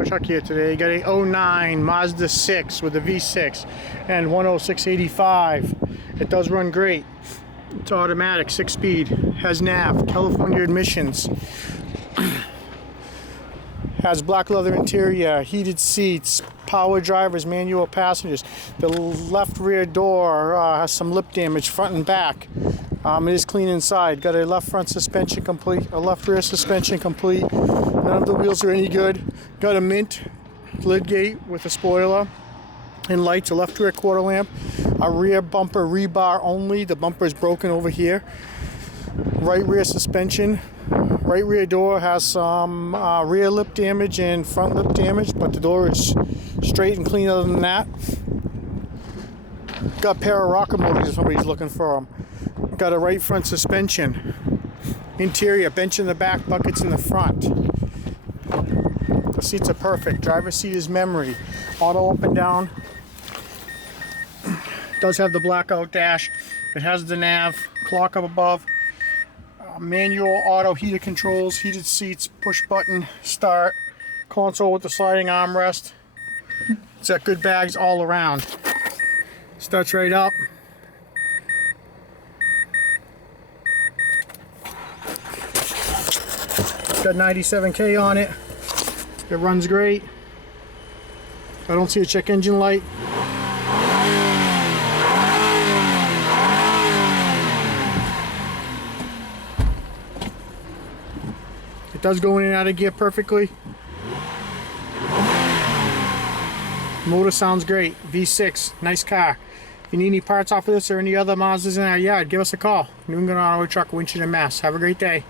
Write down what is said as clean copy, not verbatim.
Auto Truck here today. Got a '09 Mazda 6 with a V6 and N10685. It does run great. It's automatic, 6-speed, has nav, California emissions, has black leather interior, heated seats, power drivers, manual passengers. The left rear door has some lip damage, front and back. It is clean inside. Got a left front suspension complete, a left rear suspension complete. None of the wheels are any good. Got a mint lid gate with a spoiler and lights, a left rear quarter lamp, a rear bumper rebar only. The bumper is broken over here. Right rear suspension. Right rear door has some rear lip damage and front lip damage, but the door is straight and clean other than that. Got a pair of rocker motors if somebody's looking for them. Got a right front suspension. Interior, bench in the back, buckets in the front. The seats are perfect. Driver's seat is memory. Auto up and down. Does have the blackout dash. It has the nav, clock up above. Manual auto heated controls, heated seats, push button, start. Console with the sliding armrest. It's got good bags all around. Starts right up. Got 97K on it. It runs great. I don't see a check engine light. It does go in and out of gear perfectly. Motor sounds great. V6, nice car. If you need any parts off of this or any other Mazdas in our yard, give us a call. New England Auto Truck, Winchester, Mass. Have a great day.